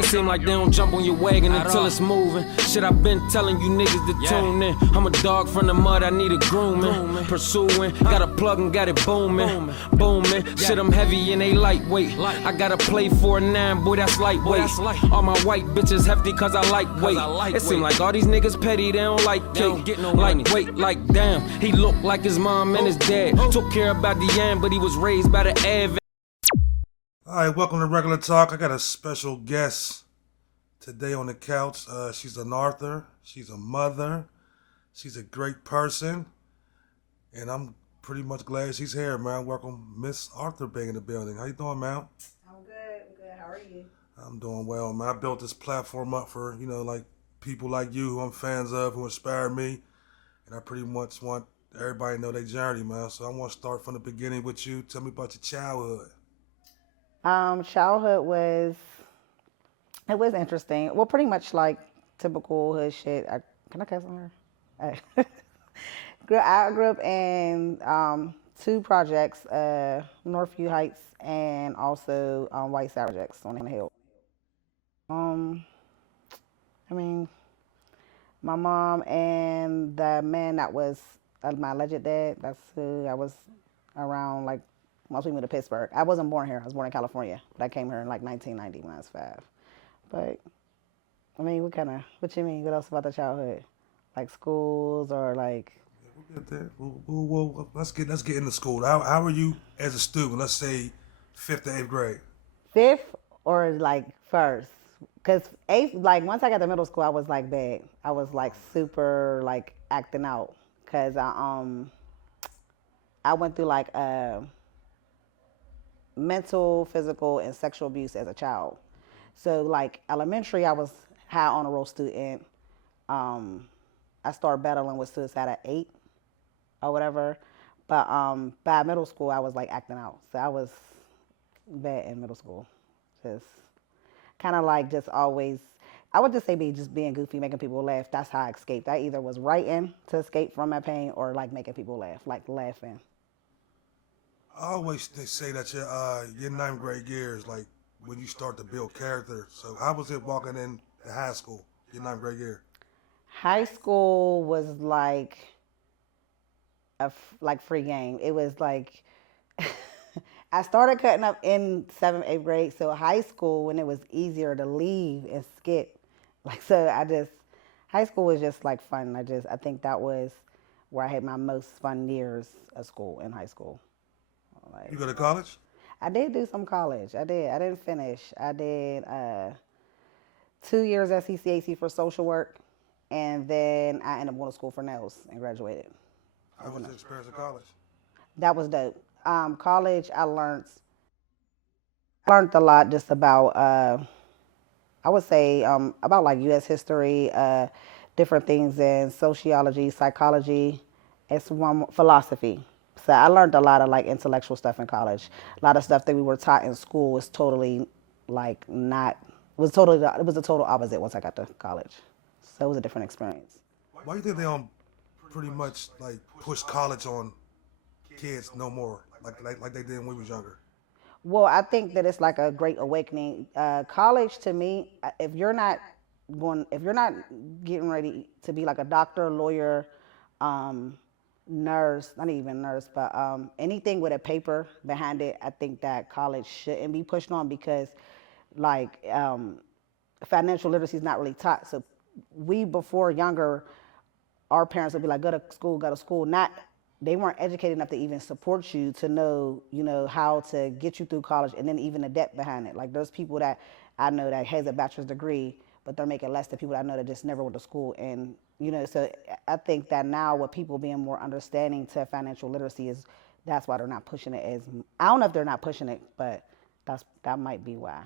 It seem like they don't jump on your wagon until it's moving. Shit, I've been telling you niggas to tune in. I'm a dog from the mud, I need a grooming. Pursuing, got a plug and got it booming. Booming, shit, I'm heavy and they lightweight. I gotta play for a 9, boy, that's lightweight. All my white bitches hefty cause I like weight. It seem like all these niggas petty, they don't like cake. Like weight, like damn, he look like his mom and his dad. Took care about the end, but he was raised by the Av. All right, welcome to Regular Talk. I got a special guest today on the couch. She's an author, she's a mother, she's a great person, and I'm pretty much glad she's here, man. Welcome Miss Author Bae in the building. How you doing, man? I'm good. How are you? I'm doing well, man. I built this platform up for, like people like you who I'm fans of, who inspire me, and I pretty much want everybody to know their journey, man. So I want to start from the beginning with you. Tell me about your childhood. Childhood was interesting. Well, pretty much like typical hood shit. Can I cuss on her? I grew up in 2 projects, Northview Heights and also White Sour Projects on the hill. I mean, my mom and the man that was my alleged dad, that's who I was around, like, once we moved to Pittsburgh. I wasn't born here. I was born in California, but I came here in like 1990 when I was 5. But, I mean, what you mean? What else about the childhood? Like schools or like? We'll get there. Well, let's get into school. How were you as a student? Let's say 5th to 8th grade. 5th or like 1st? Because 8th, like once I got to middle school, I was like bad. I was like super like acting out because I went through like mental, physical, and sexual abuse as a child. So like elementary, I was high honor roll student. I started battling with suicide at 8 or whatever. But by middle school, I was like acting out. So I was bad in middle school. Just kind of like just always, I would just say just being goofy, making people laugh. That's how I escaped. I either was writing to escape from my pain or like making people laugh, like laughing. I always say that your 9th grade year is like when you start to build character. So how was it walking in high school, your 9th grade year? High school was like like free game. It was like I started cutting up in 7th, 8th grade. So high school, when it was easier to leave and skip, like high school was just like fun. I think that was where I had my most fun years of school in high school. You go to college? I did do some college. I did. I didn't finish. I did 2 years at CCAC for social work, and then I ended up going to school for nails and graduated. How was the experience of college? That was dope. College, I learned a lot just about, I would say, about like U.S. history, different things in sociology, psychology, it's one philosophy. So I learned a lot of like intellectual stuff in college. A lot of stuff that we were taught in school was totally like it was a total opposite once I got to college. So it was a different experience. Why do you think they don't pretty much like push college on kids no more, like they did when we was younger? Well, I think that it's like a great awakening. College to me, if you're not getting ready to be like a doctor, lawyer, nurse, not even nurse, but anything with a paper behind it, I think that college shouldn't be pushed on because like financial literacy is not really taught. So we, before younger, our parents would be like, go to school. They weren't educated enough to even support you to know, how to get you through college and then even the debt behind it. Like there's people that I know that has a bachelor's degree, but they're making less than people that I know that just never went to school. And, so I think that now with people being more understanding to financial literacy that's why they're not pushing it as, I don't know if they're not pushing it, but that might be why.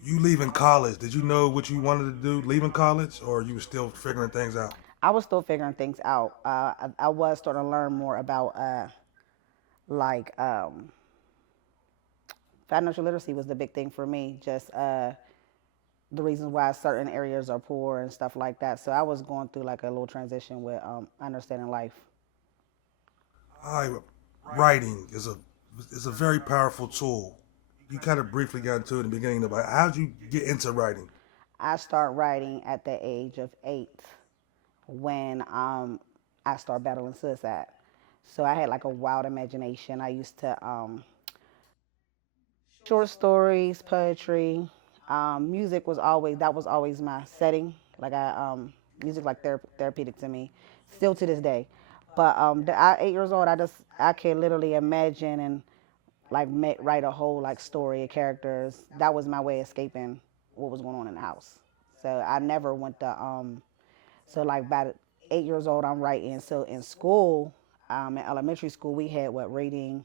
You leaving college, did you know what you wanted to do leaving college, or you were still figuring things out? I was still figuring things out. I was starting to learn more about financial literacy was the big thing for me. Just the reasons why certain areas are poor and stuff like that. So I was going through like a little transition with understanding life. Writing is a very powerful tool. You kind of briefly got into it in the beginning, but how'd you get into writing? I started writing at the age of 8 when I started battling suicide. So I had like a wild imagination. I used to short stories, poetry, music was always my setting. Like music like therapeutic to me, still to this day. But at 8 years old, I could literally imagine and like write a whole like story of characters. That was my way of escaping what was going on in the house. So I never went to so like by 8 years old I'm writing. So in school, in elementary school we had what reading.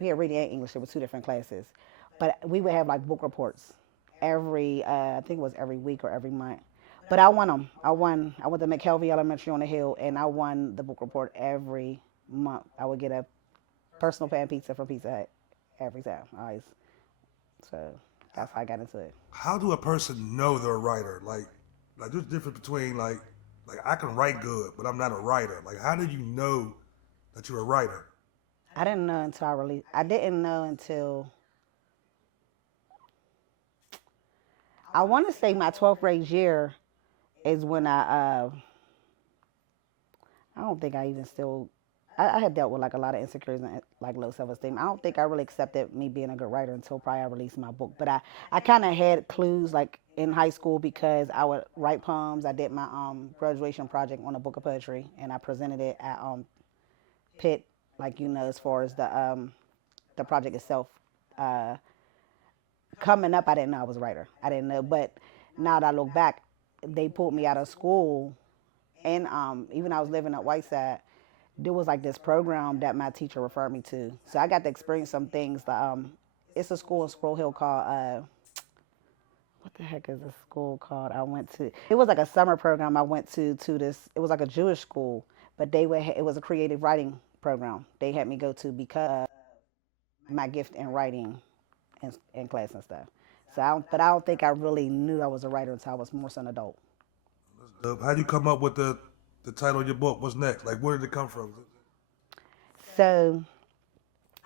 We had reading and English. There were two different classes, but we would have like book reports every I think it was every week or every month. But I won them. I won. I went to McKelvey Elementary on the Hill, and I won the book report every month. I would get a personal pan pizza from Pizza Hut every time. Always. So that's how I got into it. How do a person know they're a writer? Like there's a difference between like I can write good, but I'm not a writer. Like, how do you know that you're a writer? I didn't know until I released. I didn't know until I want to say my 12th grade year is when I don't think I even still. I had dealt with like a lot of insecurities and like low self-esteem. I don't think I really accepted me being a good writer until probably I released my book. But I kind of had clues like in high school because I would write poems. I did my graduation project on a book of poetry, and I presented it at Pitt. Like as far as the project itself. Uh, Coming up, I didn't know I was a writer. I didn't know, but now that I look back, they pulled me out of school, and even I was living at Whiteside. There was like this program that my teacher referred me to, so I got to experience some things. It's a school in Squirrel Hill called what the heck is this school called? I went to. It was like a summer program. I went to this. It was like a Jewish school, but it was a creative writing program. They had me go to because my gift in writing in class and stuff. But I don't think I really knew I was a writer until I was more so an adult. How'd you come up with the title of your book? What's next? Like, where did it come from? So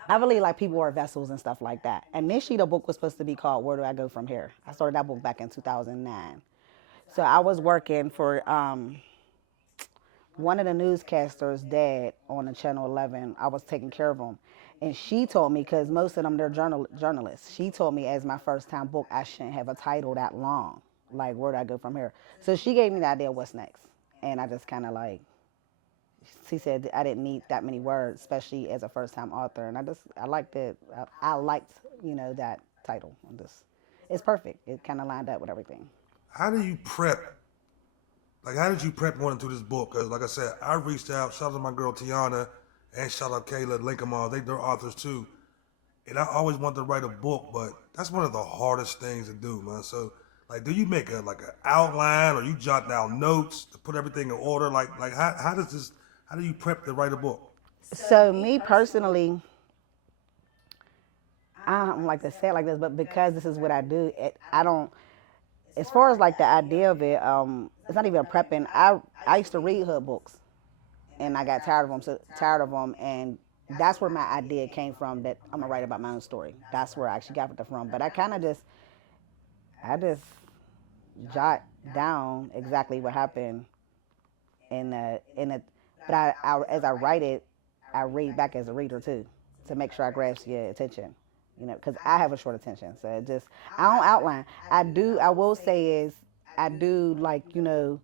I really like people are vessels and stuff like that. Initially, the book was supposed to be called Where Do I Go From Here? I started that book back in 2009. So I was working for one of the newscasters' dad on the Channel 11. I was taking care of him. And she told me, because most of them, they're journalists. She told me as my first time book, I shouldn't have a title that long. Like, where do I go from here? So she gave me the idea of what's next. And I just kind of like, she said I didn't need that many words, especially as a first time author. And I liked it. I liked, that title. It's perfect. It kind of lined up with everything. How do you prep? Like, how did you prep going into this book? Because, like I said, I reached out, shout out to my girl Tiana, and shout out Kayla, link them all. They're authors too. And I always wanted to write a book, but that's one of the hardest things to do, man. So, like, do you make an outline, or you jot down notes to put everything in order? Like how do you prep to write a book? So me personally, I don't like to say it like this, but because this is what I do, I don't. As far as like the idea of it, it's not even prepping. I used to read hood books, and I got tired of them, and that's where my idea came from. That I'm gonna write about my own story. That's where I actually got it from. But I just jot down exactly what happened in a. But as I write it, I read back as a reader too, to make sure I grasp your attention. Because I have a short attention, so I don't outline. I will say is, I do like, it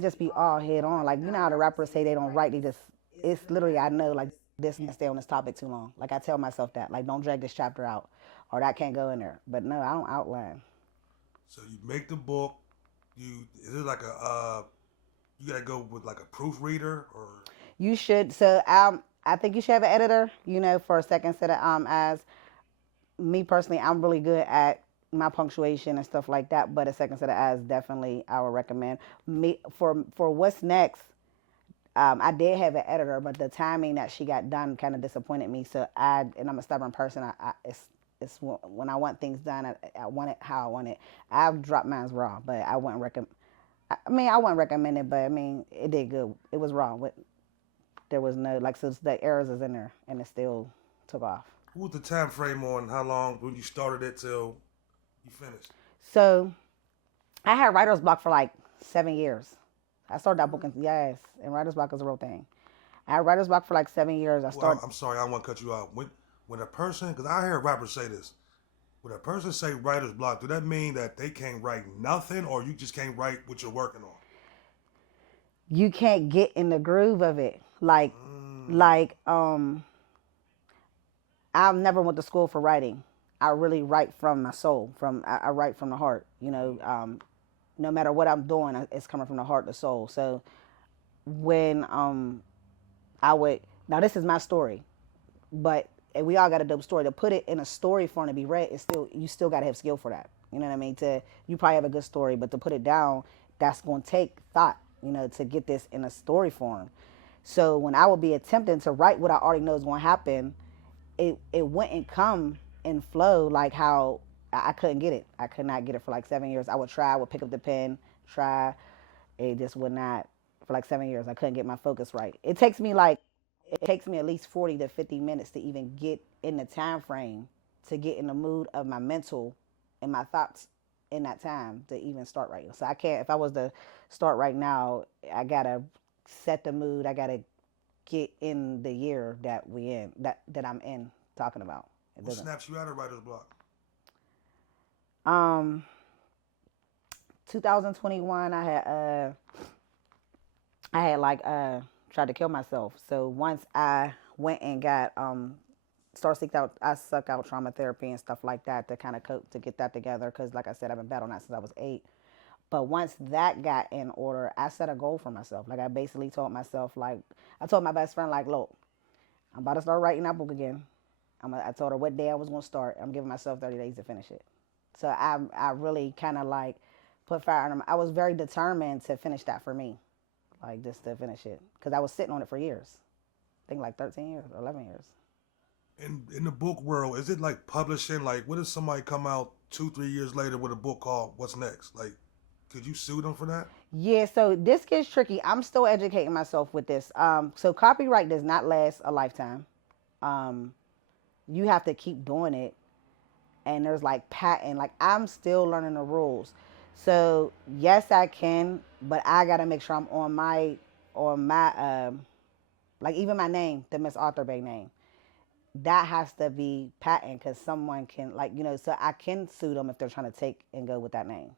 just be all head on. Like, how the rappers say they don't write, it's literally, I know, like, this can't stay on this topic too long. Like, I tell myself that, like, don't drag this chapter out, or that can't go in there. But no, I don't outline. So you make the book. Is it like you gotta go with like a proofreader or? You should. So I think you should have an editor. For a second set of eyes. Me personally, I'm really good at my punctuation and stuff like that. But a second set of eyes, definitely, I would recommend. Me for what's next. I did have an editor, but the timing that she got done kind of disappointed me. So and I'm a stubborn person. It's when I want things done, I want it how I want it. I've dropped mine's raw, but I wouldn't recommend. I wouldn't recommend it, but it did good. It was raw. There was no so the errors is in there, and it still took off. What was the time frame on how long when you started it till you finished? So I had writer's block for like 7 years. I started that book in, yes, and writer's block is a real thing. I had writer's block for like 7 years. I Well, started. I'm sorry, I don't want to cut you off. When a person, because I hear rappers say this, when a person say writer's block, do that mean that they can't write nothing, or you just can't write what you're working on? You can't get in the groove of it. Like, Mm. like, um, I never went to school for writing. I really write from my soul. I write from the heart. No matter what I'm doing, it's coming from the heart, the soul. So when I would now this is my story, but and we all got a dope story. To put it in a story form to be read, it's still you still got to have skill for that. You know what I mean? To you probably have a good story, but to put it down, that's going to take thought. To get this in a story form. So when I would be attempting to write what I already know is going to happen, it wouldn't come in flow like how I couldn't get it. I could not get it for like 7 years. I would try, I would pick up the pen, try. It just would not for like 7 years. I couldn't get my focus right. It takes me at least 40 to 50 minutes to even get in the time frame to get in the mood of my mental and my thoughts in that time to even start writing. So I can't if I was to start right now, I gotta set the mood. I gotta get in the year that we in that I'm in talking about. It What doesn't. snaps you out of writer's block? Um, 2021, I had like tried to kill myself. So once I went and got I suck out trauma therapy and stuff like that to kind of cope to get that together. Because like I said, I've been battling that since I was 8. But once that got in order, I set a goal for myself. Like I basically told myself, like I told my best friend, like, look, I'm about to start writing that book again. I told her what day I was going to start. I'm giving myself 30 days to finish it. So I really kind of like put fire under. I was very determined to finish that for me, like just to finish it, because I was sitting on it for years. I think like 13 years, 11 years. In the book world, is it like publishing? Like, what if somebody come out 2 3 years later with a book called What's Next? Like, could you sue them for that? Yeah, so this gets tricky. I'm still educating myself with this. So copyright does not last a lifetime. Um, you have to keep doing it, and there's like patent. Like I'm still learning the rules. So yes, I can, but I gotta make sure I'm on my like even my name, the Miss Author Bae name. That has to be patent because someone can so I can sue them if they're trying to take and go with that name.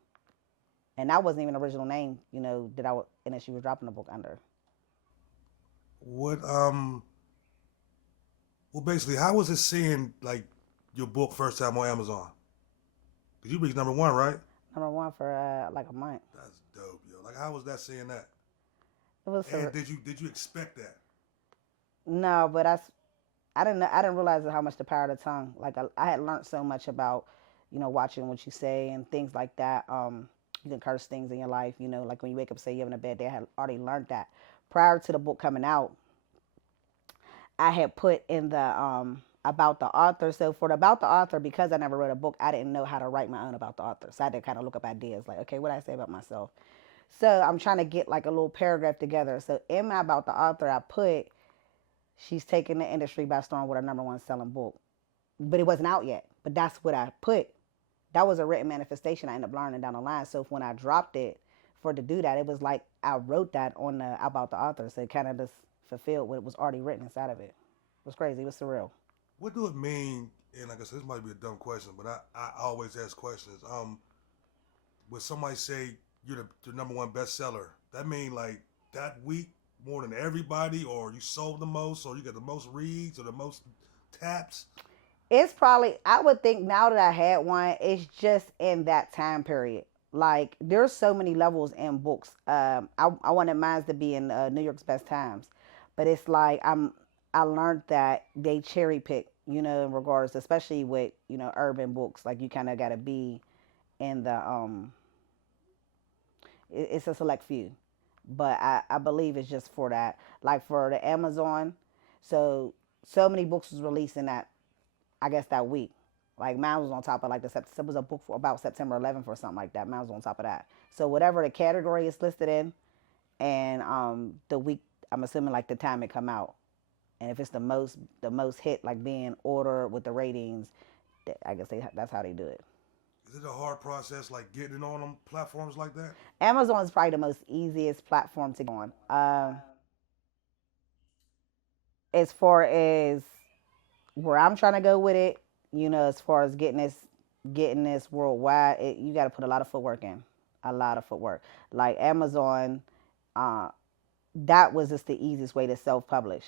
And that wasn't even the original name, that I was, and that she was dropping the book under. What well, basically, how was it seeing like your book first time on Amazon? Cause you reached number 1, right? Number one for like a month. That's dope, yo. Like, how was that seeing that? It was And for did you expect that? no, but I didn't realize how much the power of the tongue. Like I had learned so much about, watching what you say and things like that. You can curse things in your life. Like when you wake up, say you're having a bad day. I had already learned that prior to the book coming out. I had put in the about the author. So for the about the author, because I never wrote a book, I didn't know how to write my own about the author. So I had to kind of look up ideas. Like, okay, what did I say about myself? So I'm trying to get like a little paragraph together. So in my about the author, I put she's taking the industry by storm with her number one selling book. But it wasn't out yet. But that's what I put. That was a written manifestation I ended up learning down the line. So when I dropped it for to do that, it was like I wrote that on the about the author. So it kind of just fulfilled what was already written inside of it. It was crazy. It was surreal. What do it mean? And like I said, this might be a dumb question, but I always ask questions. When somebody say you're the number 1 bestseller, that mean like that week more than everybody, or you sold the most, or you got the most reads, or the most taps? It's probably, I would think now that I had one, it's just in that time period. Like, there's so many levels in books. I wanted mine to be in New York's Best Times, but it's like I learned that they cherry pick, in regards, especially with urban books. Like you kind of got to be in the it's a select few, but I believe it's just for that. Like for the Amazon, so many books was released in that, I guess, that week. Like mine was on top of like it was a book for about September 11th or something like that. Mine was on top of that. So whatever the category is listed in, and the week, I'm assuming like the time it come out, And if it's the most hit, like being ordered with the ratings, I guess that's how they do it. Is it a hard process, like getting on them platforms like that? Amazon is probably the most easiest platform to get on. As far as where I'm trying to go with it, as far as getting this worldwide, you got to put a lot of footwork in, a lot of footwork. Like Amazon, uh, that was just the easiest way to self-publish.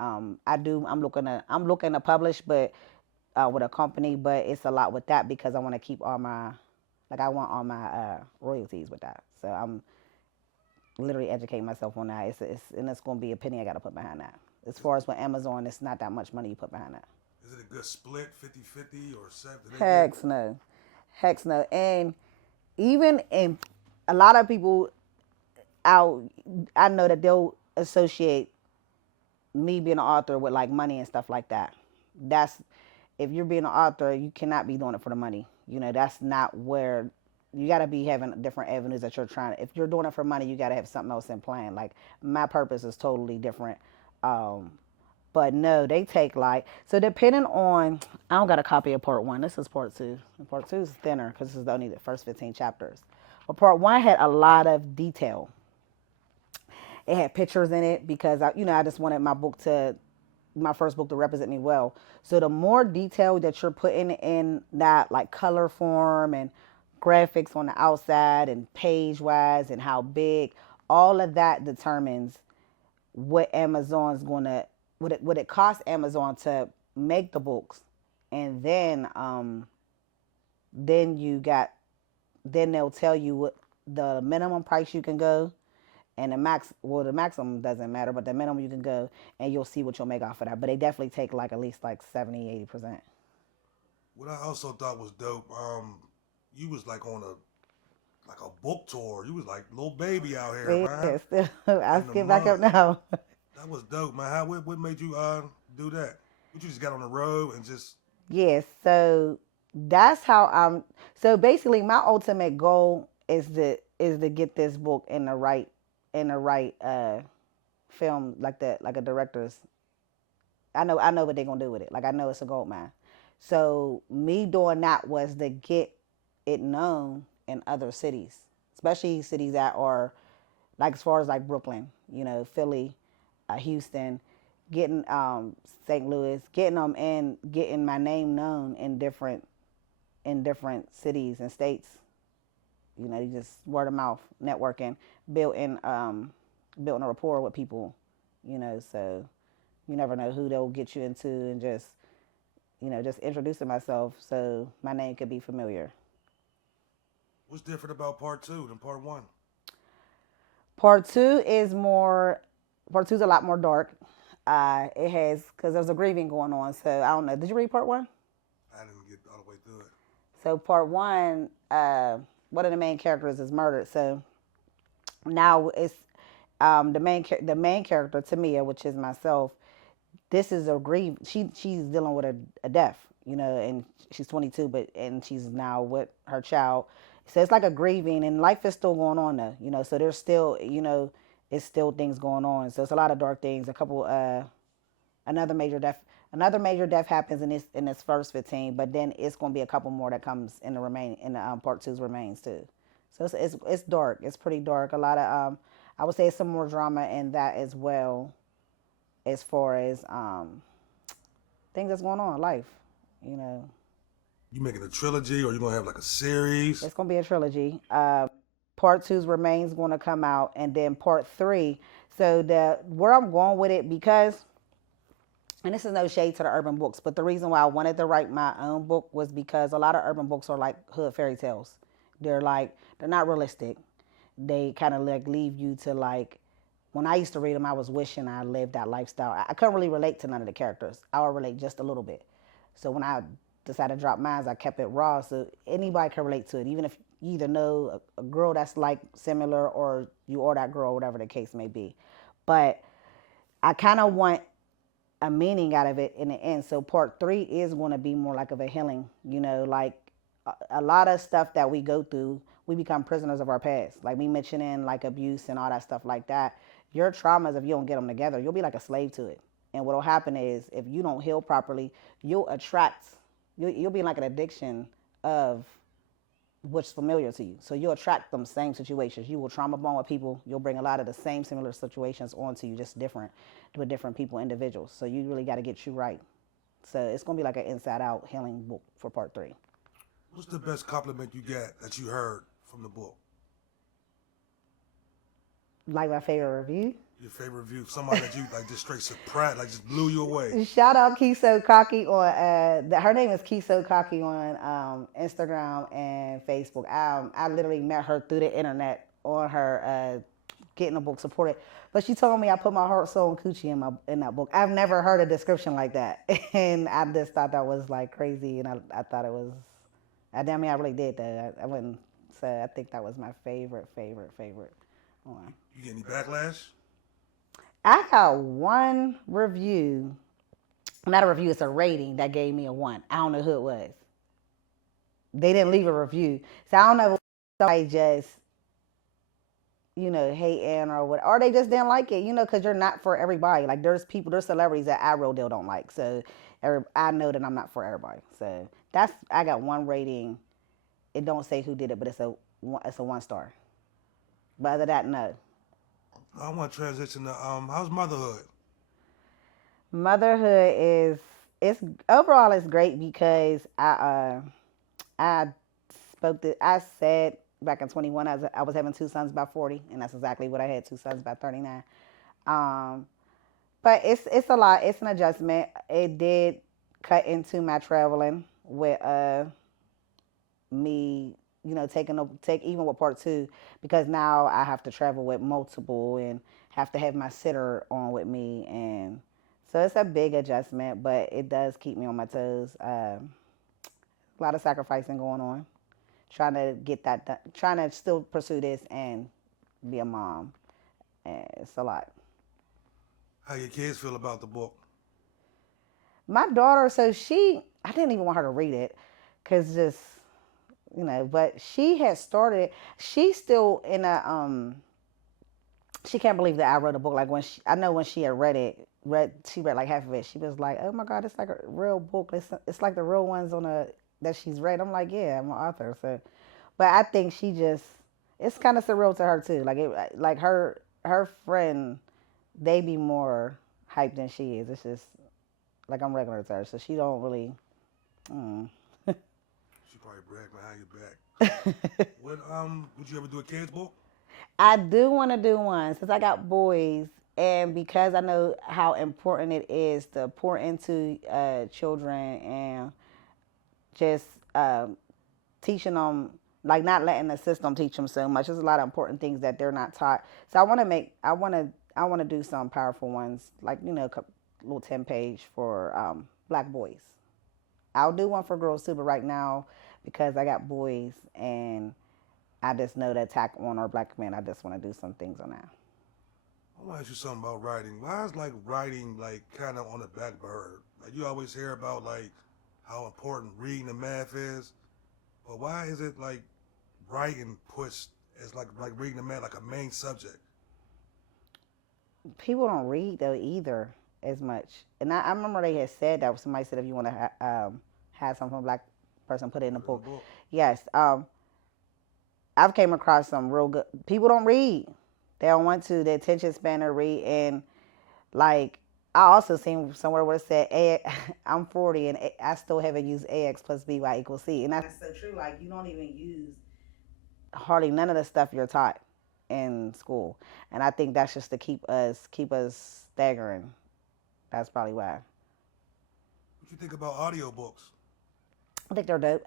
I'm looking to publish, but with a company, but it's a lot with that because I want to keep all my, like I want all my royalties with that. So I'm literally educating myself on that. And it's going to be a penny I got to put behind that. As far as with Amazon, it's not that much money you put behind that. Is it a good split, 50-50 or 70? Heck no. Heck no. And even in a lot of people out, I know that they'll associate me being an author with like money and stuff like that. That's, if you're being an author, you cannot be doing it for the money. That's not where you got to be having different avenues that you're trying to. If you're doing it for money, you got to have something else in plan. Like my purpose is totally different. But no, they take so depending on, I don't got a copy of part 1. This is part 2. And part 2 is thinner because this is only the first 15 chapters. But part 1 had a lot of detail. It had pictures in it because I just wanted my first book to represent me well. So the more detail that you're putting in that, like color form and graphics on the outside and page wise and how big, all of that determines what Amazon's gonna what it costs Amazon to make the books, and then they'll tell you what the minimum price you can go, and the maximum doesn't matter, but the minimum you can go, and you'll see what you'll make off of that. But they definitely take like at least like 70-80%. What I also thought was dope, you was like on a book tour. You was like little baby out here, man. Yeah, still, I In the skip back up mud. now. That was dope, man. What made you do that? You just got on the road and just Yes, so that's how I'm. So basically, my ultimate goal is to get this book in the right film, like a director's. I know what they're gonna do with it. Like I know it's a gold mine. So me doing that was to get it known in other cities, especially cities that are like as far as like Brooklyn, Philly, Houston, getting St. Louis, getting them and getting my name known in different cities and states. You just word of mouth networking, building building a rapport with people. So you never know who they'll get you into, and just introducing myself so my name could be familiar. what's different about part 2 than part 1? Part two is more. Part two is a lot more dark. It has because there's a grieving going on. So I don't know. Did you read part 1? I didn't get all the way through it. So part 1, one of the main characters is murdered. So now it's the main character Tamia, which is myself. This is a grief. She's dealing with a death, and she's 22, and she's now with her child. So it's like a grieving, and life is still going on though, So there's still, it's still things going on. So it's a lot of dark things. Another major death. Another major death happens in this first 15, but then it's gonna be a couple more that comes in the part 2's remains too. So it's dark. It's pretty dark. A lot of I would say some more drama in that as well, as far as things that's going on in life. You making a trilogy or you gonna have like a series? It's gonna be a trilogy. Part 2's remains going to come out, and then part 3. So where I'm going with it, because, and this is no shade to the urban books, but the reason why I wanted to write my own book was because a lot of urban books are like hood fairy tales. They're not realistic. They kind of like leave you to like, when I used to read them, I was wishing I lived that lifestyle. I couldn't really relate to none of the characters. I would relate just a little bit. So when I decided to drop mine, I kept it raw so anybody can relate to it, even if you either know a girl that's like similar, or you or that girl, whatever the case may be. But I kind of want a meaning out of it in the end. So part 3 is going to be more like of a healing, like a lot of stuff that we go through, we become prisoners of our past. Like me mentioning like abuse and all that stuff like that. Your traumas, if you don't get them together, you'll be like a slave to it. And what'll happen is if you don't heal properly, you'll attract, you'll be in like an addiction of what's familiar to you. So you'll attract them same situations. You will trauma bond with people. You'll bring a lot of the same similar situations onto you, just different with different people, individuals. So you really got to get you right. So it's gonna be like an inside out healing book for part 3. What's the best compliment you get that you heard from the book? Like my favorite review. Your favorite review, somebody that you like just straight surprised, like just blew you away. Shout out Kiso Cocky on her name is Kiso Cocky on Instagram and Facebook. I literally met her through the internet on her getting a book supported. But she told me I put my heart, soul, and coochie in that book. I've never heard a description like that, and I just thought that was like crazy, and I thought it was. I really did though. I wouldn't say. I think that was my favorite one. You get any backlash? I got one review, not a review, it's a rating that gave me a 1. I don't know who it was. They didn't leave a review. So I don't know if somebody just, hating or what, or they just didn't like it, because you're not for everybody. Like there's celebrities that I real deal don't like. So I know that I'm not for everybody. So I got one rating. It don't say who did it, but it's a 1 star. But other than that, no. I want to transition to how's motherhood? Motherhood it's overall it's great because I said back in 21 I was having 2 sons by 40, and that's exactly what I had, 2 sons by 39. But it's a lot. It's an adjustment. It did cut into my traveling with me, take even with part 2, because now I have to travel with multiple and have to have my sitter on with me, and so it's a big adjustment, but it does keep me on my toes. A lot of sacrificing going on, trying to get that done, trying to still pursue this and be a mom. And it's a lot. How your kids feel about the book? My daughter, I didn't even want her to read it, because just, but she had started, she's still in she can't believe that I wrote a book. Like when she had she read like half of it. She was like, "Oh my God, it's like a real book. It's like the real ones that she's read." I'm like, "Yeah, I'm an author." So, but I think it's kind of surreal to her too. Like her friend, they be more hyped than she is. It's just like I'm regular to her, so she don't really. She probably brag behind your back. Would you ever do a kids book? I do want to do one since I got boys, and because I know how important it is to pour into children and just teaching them, like not letting the system teach them so much. There's a lot of important things that they're not taught. So I want to do some powerful ones, like a little 10-page for Black boys. I'll do one for girls too, but right now, because I got boys and I just know the attack on our Black men, I just want to do some things on that. I want to ask you something about writing. Why is writing kind of on the back burner? Like you always hear about how important reading and math is, but why is it writing pushed as like reading and math like a main subject? People don't read though either as much, and I remember they had said that somebody said if you want to have something from a Black person, put it in the book. Yes. I've came across some real good people don't read. They don't want to. Their attention span to read, and I also seen somewhere where it said I'm 40 and I still haven't used AX plus BY equals C, and that's so true. Like you don't even use hardly none of the stuff you're taught in school, and I think that's just to keep us staggering. That's probably why. What you think about audiobooks? I think they're dope.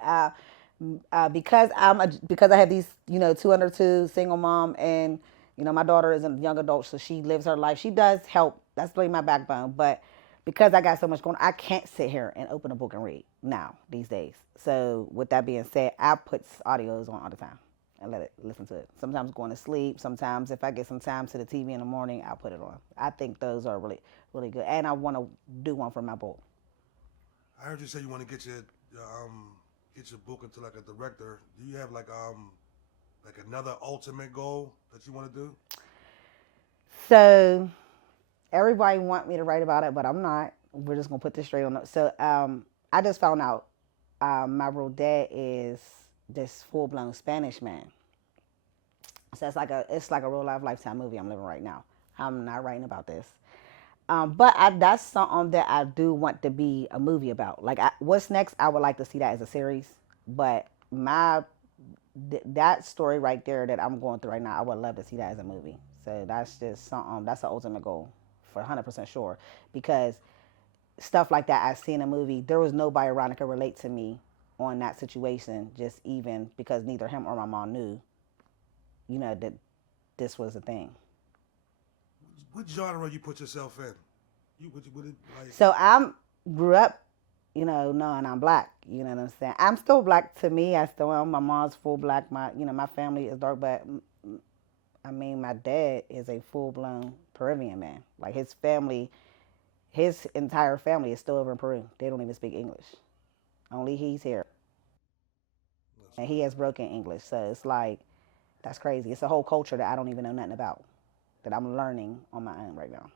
Because I have these, 202 single mom, and my daughter is a young adult, so she lives her life. She does help. That's really my backbone. But because I got so much going on, I can't sit here and open a book and read now these days. So with that being said, I put audios on all the time and listen to it. Sometimes going to sleep. Sometimes if I get some time to the TV in the morning, I'll put it on. I think those are really, really good. And I want to do one for my book. I heard you say you want to get your book into a director. Do you have another ultimate goal that you want to do? So everybody want me to write about it, but I'm not. We're just gonna put this straight on. So I just found out my real dad is this full blown Spanish man. So it's like a real life Lifetime movie I'm living right now. I'm not writing about this. But that's something that I do want to be a movie about. Like, what's next? I would like to see that as a series. But that story right there that I'm going through right now, I would love to see that as a movie. So that's just something. That's the ultimate goal, for 100% sure. Because stuff like that I see in a movie, there was nobody around that could relate to me on that situation. Just even because neither him or my mom knew, that this was a thing. What genre you put yourself in? Would it like? So grew up, knowing I'm black. You know what I'm saying? I'm still black to me. I still am. My mom's full black. My family is dark, but I mean, my dad is a full blown Peruvian man. Like his family, his entire family is still over in Peru. They don't even speak English. Only he's here, and he has broken English. So it's like that's crazy. It's a whole culture that I don't even know nothing about, that I'm learning on my own right now.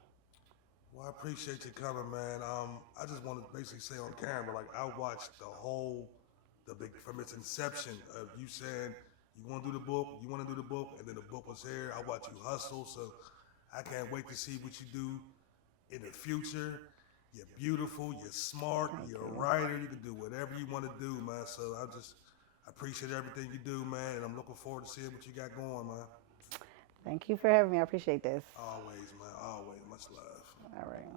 Well, I appreciate you coming, man. I just want to basically say on camera, like I watched from its inception of you saying you want to do the book, and then the book was here. I watched you hustle, so I can't wait to see what you do in the future. You're beautiful, you're smart, you're a writer. You can do whatever you want to do, man. So I appreciate everything you do, man, and I'm looking forward to seeing what you got going, man. Thank you for having me. I appreciate this. Always, man. Always. Much love. All right.